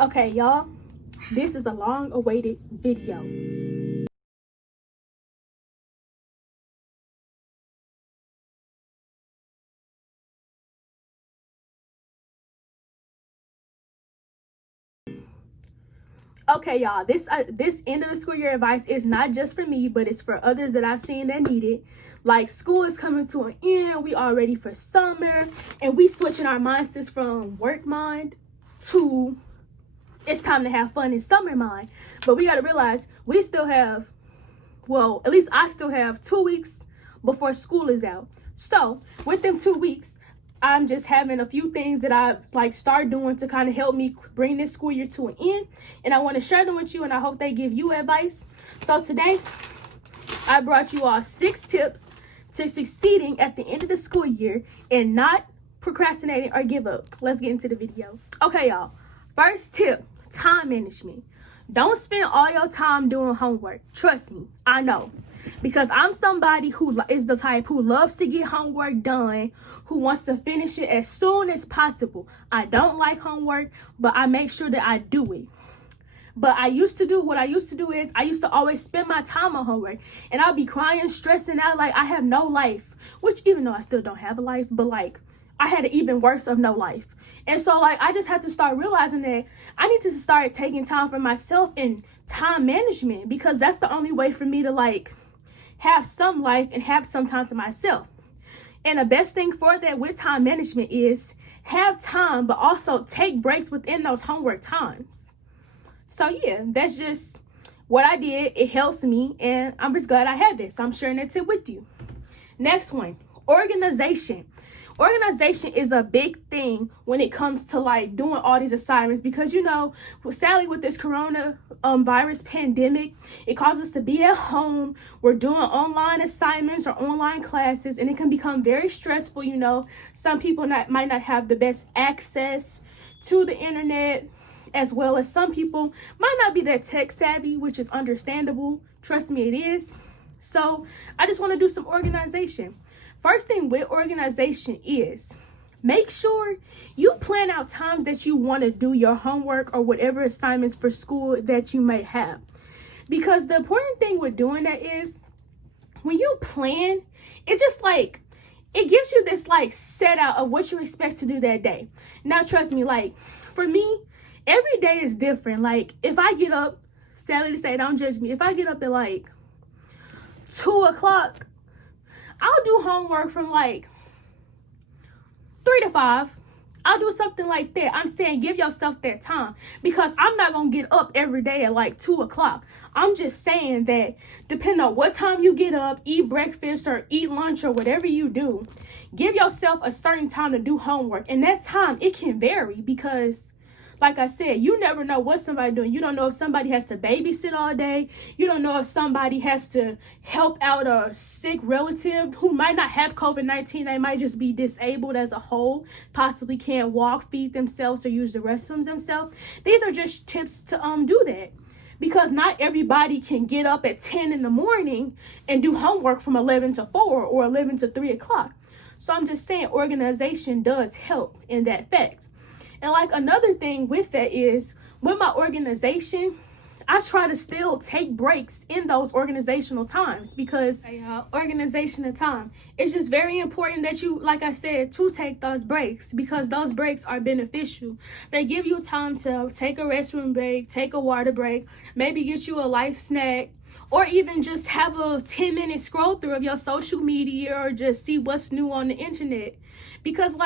Okay, y'all, this is a long awaited video. Okay, y'all, this end of the school year advice is not just for me, but it's for others that I've seen that need it. Like, school is coming to an end, we all ready for summer, and we switching our mindsets from work mind to it's time to have fun in summer mind. But we gotta realize we still have, well, at least I still have 2 weeks before school is out. So with them 2 weeks, I'm just having a few things that I start doing to kind of help me bring this school year to an end. And I want to share them with you, and I hope they give you advice. So today, I brought you all 6 tips to succeeding at the end of the school year and not procrastinating or give up. Let's get into the video. Okay, y'all. First tip, time management. Don't spend all your time doing homework. Trust me, I know. Because I'm somebody who is the type who loves to get homework done, who wants to finish it as soon as possible. I don't like homework, but I make sure that I do it. But what I used to do is I used to always spend my time on homework, and I'll be crying, stressing out like I have no life, which even though I still don't have a life, but I had an even worse of no life. And so I just had to start realizing that I need to start taking time for myself and time management, because that's the only way for me to have some life and have some time to myself. And the best thing for that with time management is have time, but also take breaks within those homework times. So yeah, that's just what I did. It helps me, and I'm just glad I had this. I'm sharing that tip with you. Next one, organization. Organization is a big thing when it comes to doing all these assignments, because sadly with this virus pandemic, it causes us to be at home. We're doing online assignments or online classes, and it can become very stressful. Some people might not have the best access to the internet, as well as some people might not be that tech savvy, which is understandable. Trust me, it is. So I just want to do some organization. First thing with organization is make sure you plan out times that you want to do your homework or whatever assignments for school that you may have. Because the important thing with doing that is when you plan, it just it gives you this set out of what you expect to do that day. Now, trust me, for me, every day is different. If I get up, sadly to say, don't judge me, if I get up at 2 o'clock, I'll do homework from 3 to 5. I'll do something like that. I'm saying give yourself that time, because I'm not going to get up every day at 2 o'clock. I'm just saying that depending on what time you get up, eat breakfast or eat lunch or whatever you do, give yourself a certain time to do homework. And that time, it can vary, because like I said, you never know what somebody's doing. You don't know if somebody has to babysit all day. You don't know if somebody has to help out a sick relative who might not have COVID-19. They might just be disabled as a whole, possibly can't walk, feed themselves, or use the restrooms themselves. These are just tips to do that. Because not everybody can get up at 10 in the morning and do homework from 11 to 4 or 11 to 3 o'clock. So I'm just saying organization does help in that fact. And another thing with that is with my organization, I try to still take breaks in those organizational times, because organizational time, it's just very important that you, like I said, to take those breaks, because those breaks are beneficial. They give you time to take a restroom break, take a water break, maybe get you a light snack, or even just have a 10-minute scroll through of your social media, or just see what's new on the internet. Because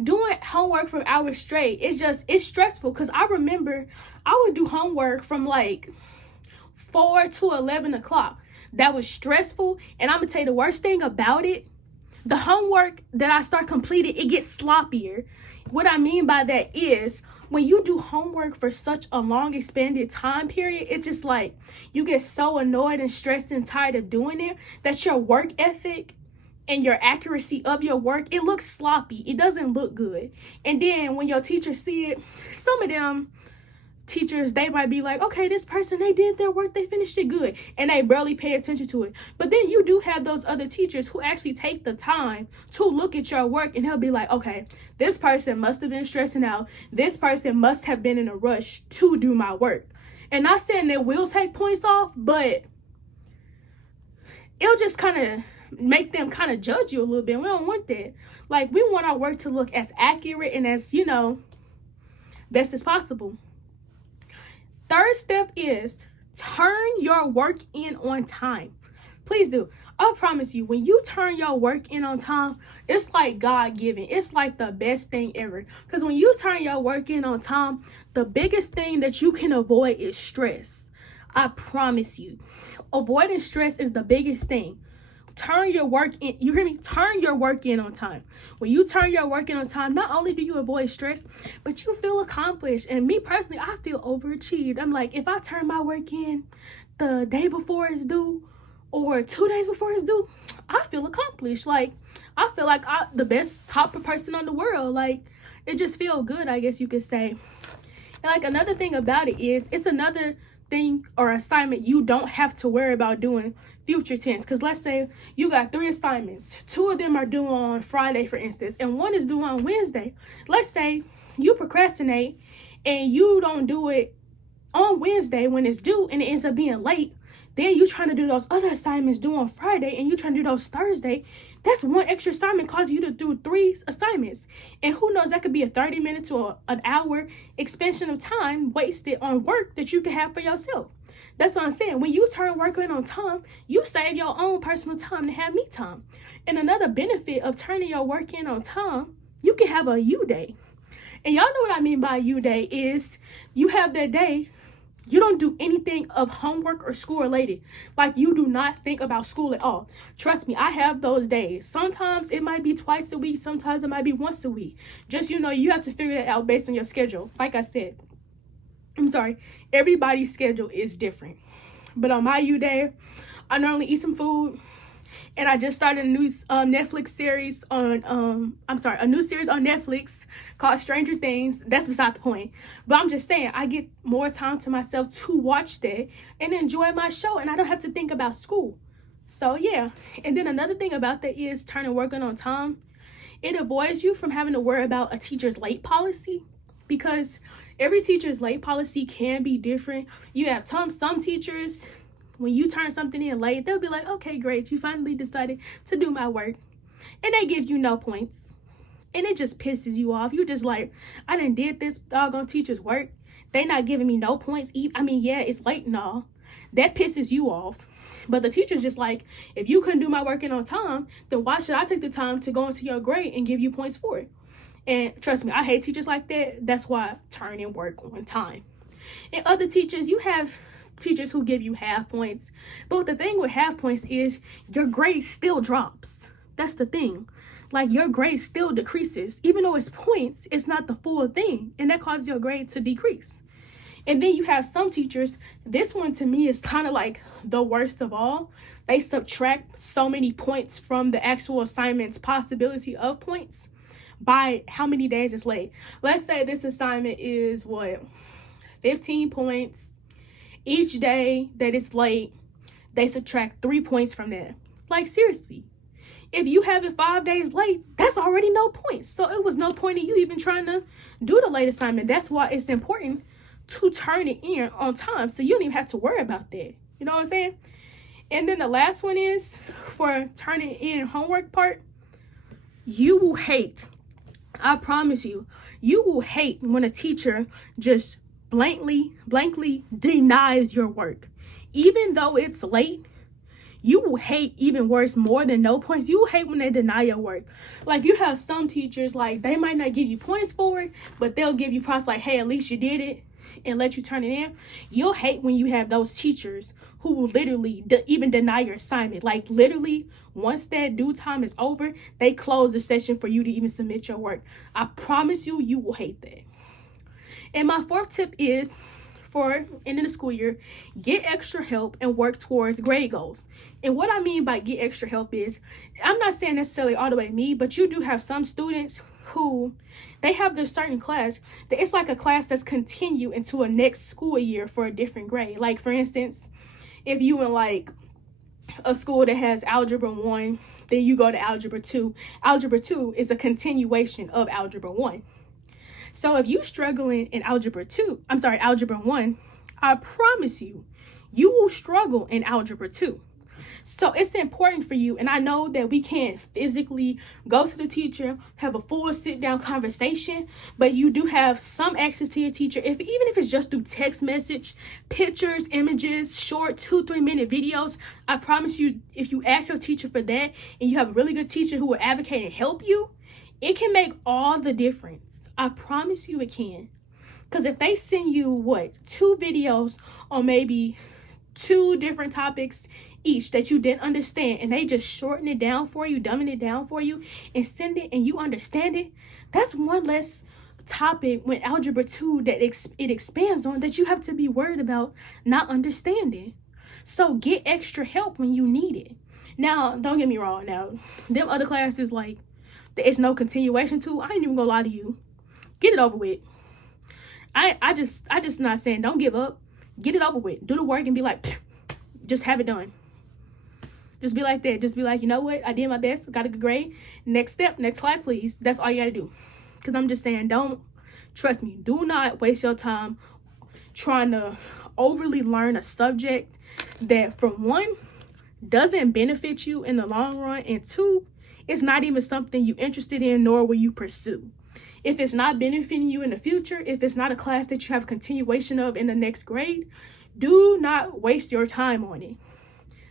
doing homework for hours straight, it's stressful. Because I remember I would do homework from 4 to 11 o'clock. That was stressful. And I'm gonna tell you the worst thing about it, the homework that I start completing, it gets sloppier. What I mean by that is when you do homework for such a long expanded time period, it's just you get so annoyed and stressed and tired of doing it that your work ethic and your accuracy of your work, it looks sloppy. It doesn't look good. And then when your teachers see it, some of them teachers, they might be like, okay, this person, they did their work, they finished it good, and they barely pay attention to it. But then you do have those other teachers who actually take the time to look at your work, and they'll be like, okay, this person must have been stressing out. This person must have been in a rush to do my work. And not saying they will take points off, but it'll just kind of make them kind of judge you a little bit. We don't want that. Like, we want our work to look as accurate and as, best as possible. Third step is turn your work in on time. Please do. I promise you, when you turn your work in on time, it's like God-given. It's like the best thing ever. Because when you turn your work in on time, the biggest thing that you can avoid is stress. I promise you. Avoiding stress is the biggest thing. Turn your work in. You hear me? Turn your work in on time. When you turn your work in on time, not only do you avoid stress, but you feel accomplished. And me personally, I feel overachieved. I'm like, if I turn my work in the day before it's due or 2 days before it's due, I feel accomplished. Like, I feel like I'm the best top person in the world. Like, it just feels good, I guess you could say. And like, another thing about it is, it's another thing or assignment you don't have to worry about doing future tense. Because let's say you got 3 assignments, 2 of them are due on Friday, for instance, and 1 is due on Wednesday. Let's say you procrastinate and you don't do it on Wednesday when it's due and it ends up being late. Then you trying to do those other assignments due on Friday and you trying to do those Thursday. That's 1 extra assignment causing you to do 3 assignments. And who knows, that could be a 30-minute to an hour expansion of time wasted on work that you can have for yourself. That's what I'm saying. When you turn work in on time, you save your own personal time to have me time. And another benefit of turning your work in on time, you can have a U day. And y'all know what I mean by U day is you have that day, you don't do anything of homework or school related. Like, you do not think about school at all. Trust me, I have those days. Sometimes it might be twice a week. Sometimes it might be once a week. Just, you have to figure that out based on your schedule. Like I said, everybody's schedule is different. But on my U day, I normally eat some food. And I just started a new Netflix series on, a new series on Netflix called Stranger Things. That's beside the point. But I'm just saying, I get more time to myself to watch that and enjoy my show. And I don't have to think about school. So, yeah. And then another thing about that is turning work in on time. It avoids you from having to worry about a teacher's late policy. Because every teacher's late policy can be different. You have some teachers, when you turn something in late, they'll be like, okay, great, you finally decided to do my work. And they give you no points. And it just pisses you off. You just like, I done did this doggone teacher's work. They not giving me no points. Yeah, it's late and all. That pisses you off. But the teacher's just like, if you couldn't do my work in on time, then why should I take the time to go into your grade and give you points for it? And trust me, I hate teachers like that. That's why I turn in work on time. And other teachers, you have teachers who give you half points. But the thing with half points is your grade still drops. That's the thing. Like, your grade still decreases. Even though it's points, it's not the full thing. And that causes your grade to decrease. And then you have some teachers, this one to me is kind of like the worst of all. They subtract so many points from the actual assignment's possibility of points by how many days it's late. Let's say this assignment is 15 points. Each day that it's late, they subtract 3 points from that. Like, seriously. If you have it 5 days late, that's already no points. So it was no point in you even trying to do the late assignment. That's why it's important to turn it in on time. So you don't even have to worry about that. You know what I'm saying? And then the last one is for turning in homework part. You will hate, I promise you, you will hate when a teacher just blankly denies your work. Even though it's late, you will hate even worse, more than no points. You will hate when they deny your work. Like, you have some teachers, like, they might not give you points for it, but they'll give you props like, hey, at least you did it, and let you turn it in. You'll hate when you have those teachers who will literally even deny your assignment. Like, literally, once that due time is over, they close the session for you to even submit your work. I promise you, you will hate that. And my 4th tip is, for ending the school year, get extra help and work towards grade goals. And what I mean by get extra help is, I'm not saying necessarily all the way me, but you do have some students who they have this certain class that it's like a class that's continue into a next school year for a different grade. Like, for instance, if you in like a school that has algebra 1, then you go to algebra 2. Algebra 2 is a continuation of algebra 1. So if you struggling in algebra 1, I promise you, you will struggle in algebra 2. So it's important for you, and I know that we can't physically go to the teacher, have a full sit-down conversation, but you do have some access to your teacher, even if it's just through text message, pictures, images, short 2-3 minute videos. I promise you, if you ask your teacher for that, and you have a really good teacher who will advocate and help you, it can make all the difference. I promise you it can. Because if they send you, 2 videos on maybe 2 different topics each that you didn't understand, and they just shorten it down for you, dumbing it down for you, and send it, and you understand it, that's one less topic when algebra 2 that it expands on that you have to be worried about not understanding. So get extra help when you need it. Now, don't get me wrong. Now, them other classes, like, it's no continuation to, I ain't even gonna lie to you. Get it over with. I just not saying don't give up. Get it over with. Do the work and be like, just have it done. Just be like that. Just be like, you know what? I did my best. Got a good grade. Next step, next class, please. That's all you got to do. Because I'm just saying, trust me, do not waste your time trying to overly learn a subject that, for one, doesn't benefit you in the long run, and 2, it's not even something you're interested in, nor will you pursue. If it's not benefiting you in the future, if it's not a class that you have continuation of in the next grade, do not waste your time on it.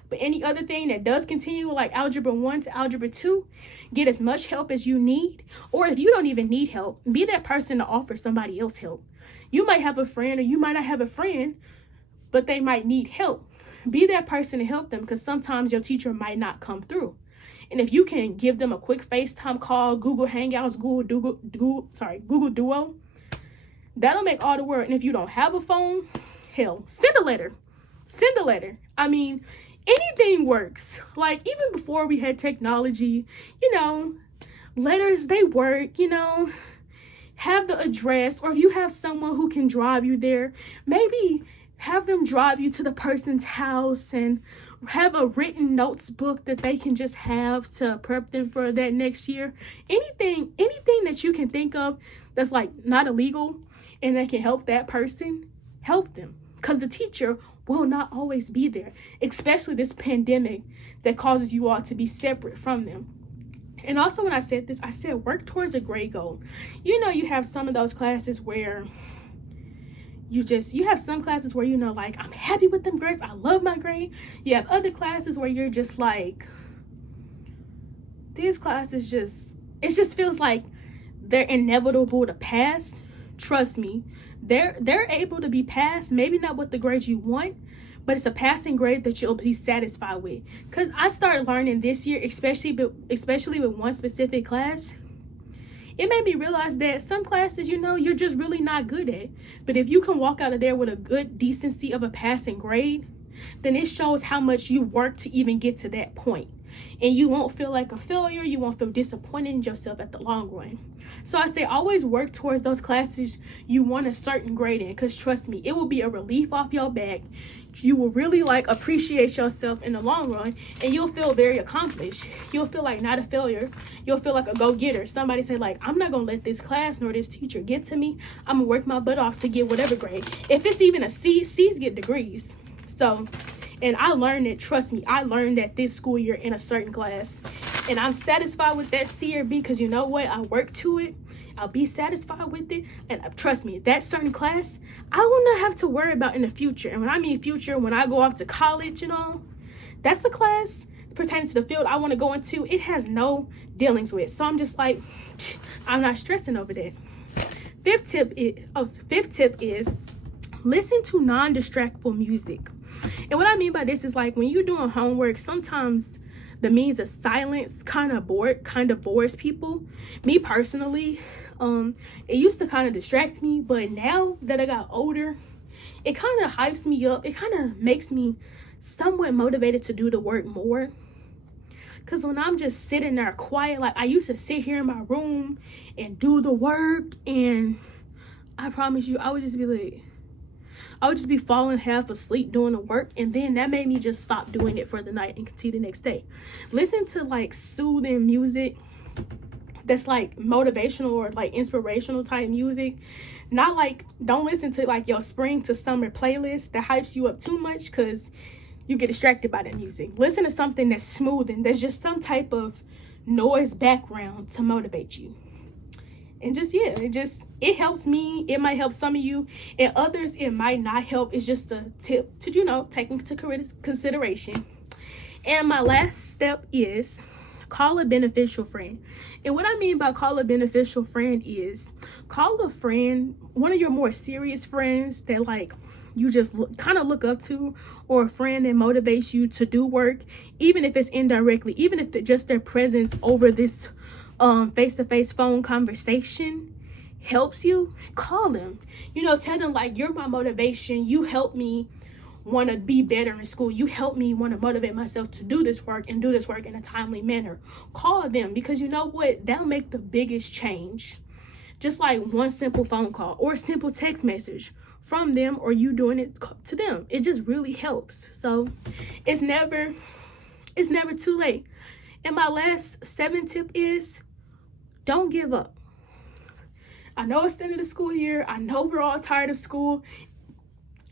But any other thing that does continue, like algebra 1 to algebra 2, get as much help as you need. Or if you don't even need help, be that person to offer somebody else help. You might have a friend, or you might not have a friend, but they might need help. Be that person to help them, because sometimes your teacher might not come through. And if you can give them a quick FaceTime call, Google Hangouts, Google Duo, that'll make all the work. And if you don't have a phone, hell, send a letter. I mean, anything works. Like, even before we had technology, letters, they work, have the address, or if you have someone who can drive you there, maybe have them drive you to the person's house and have a written notes book that they can just have to prep them for that next year. Anything that you can think of that's like not illegal and that can help that person, help them. Because the teacher will not always be there, especially this pandemic that causes you all to be separate from them. And also, when I said this, I said work towards a grade goal. You have some of those classes where you have some classes where, like, I'm happy with them grades. I love my grade. You have other classes where you're just like, these classes it just feels like they're inevitable to pass. Trust me, they're able to be passed. Maybe not with the grades you want, but it's a passing grade that you'll be satisfied with. Because I started learning this year, especially with one specific class, it made me realize that some classes, you're just really not good at. But if you can walk out of there with a good decency of a passing grade, then it shows how much you work to even get to that point. And you won't feel like a failure. You won't feel disappointed in yourself at the long run. So I say always work towards those classes you want a certain grade in. Because trust me, it will be a relief off your back. You will really appreciate yourself in the long run, and you'll feel very accomplished. You'll feel like not a failure. You'll feel like a go-getter. Somebody say, like, I'm not gonna let this class nor this teacher get to me. I'm gonna work my butt off to get whatever grade. If it's even a C, C's get degrees. So, and I learned it. Trust me, I learned that this school year in a certain class, and I'm satisfied with that C or B because you know what? I worked to it. I'll be satisfied with it. And trust me, that certain class, I will not have to worry about in the future. And when I mean future, when I go off to college and all, that's a class pertaining to the field I want to go into. It has no dealings with. So I'm just like, I'm not stressing over that. Fifth tip is listen to non-distractful music. And what I mean by this is, like, when you're doing homework, sometimes the means of silence kind of bores people. Me personally, it used to kind of distract me, but now that I got older, it kind of hypes me up. It kind of makes me somewhat motivated to do the work more. Because when I'm just sitting there quiet, like I used to sit here in my room and do the work, and I promise you, I would just be falling half asleep doing the work, and then that made me just stop doing it for the night and continue the next day. Listen to like soothing music that's like motivational or like inspirational type music. Not like, don't listen to like your spring to summer playlist that hypes you up too much, because you get distracted by that music. Listen to something that's smoothing, that's just some type of noise background to motivate you. And just, yeah, it helps me. It might help some of you, and others it might not help. It's just a tip to, take into consideration. And my last step is call a beneficial friend. And what I mean by call a beneficial friend is call a friend, one of your more serious friends that like you just kind of look up to, or a friend that motivates you to do work, even if it's indirectly, even if just their presence over this face-to-face phone conversation helps you. Call them, tell them like, you're my motivation, you help me want to be better in school, you help me want to motivate myself to do this work and do this work in a timely manner. Call them, because you know what, that'll make the biggest change. Just like one simple phone call or a simple text message from them, or you doing it to them, it just really helps. So it's never too late. And my last 7 tip is, don't give up. I know it's the end of the school year. I know we're all tired of school,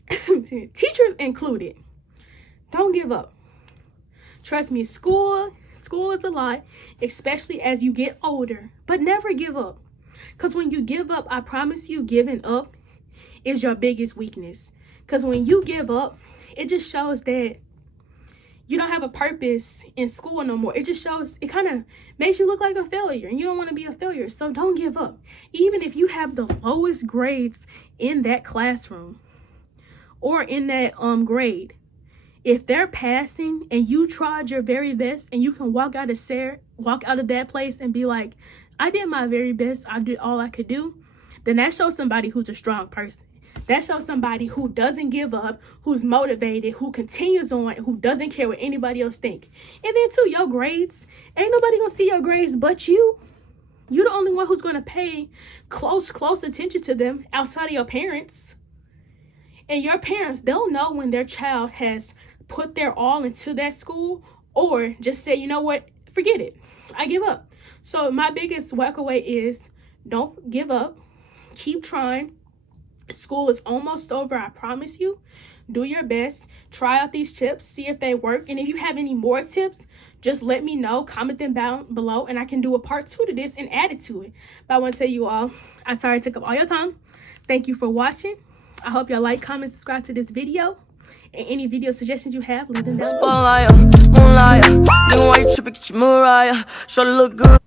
teachers included. Don't give up. Trust me, school is a lot, especially as you get older, but never give up. Because when you give up, I promise you, giving up is your biggest weakness. Because when you give up, it just shows that you don't have a purpose in school no more. It just shows, it kind of makes you look like a failure, and you don't want to be a failure. So don't give up. Even if you have the lowest grades in that classroom or in that grade, if they're passing and you tried your very best, and you can walk out of that place and be like, I did my very best, I did all I could do, then that shows somebody who's a strong person. That shows somebody who doesn't give up, who's motivated, who continues on, who doesn't care what anybody else think. And then too, your grades, ain't nobody gonna see your grades but you. You're the only one who's gonna pay close attention to them outside of your parents. And your parents, they'll know when their child has put their all into that school, or just say, you know what, forget it, I give up. So my biggest walkaway is, don't give up, keep trying. School is almost over, I promise you. Do your best. Try out these tips, see if they work. And if you have any more tips, just let me know. Comment them down below, and I can do a part 2 to this and add it to it. But I want to tell you all, I'm sorry I took up all your time. Thank you for watching. I hope y'all like, comment, subscribe to this video. And any video suggestions you have, leave them down below. Moonlight, nigga, why you tripping? Get your Mariah. Shorty look good.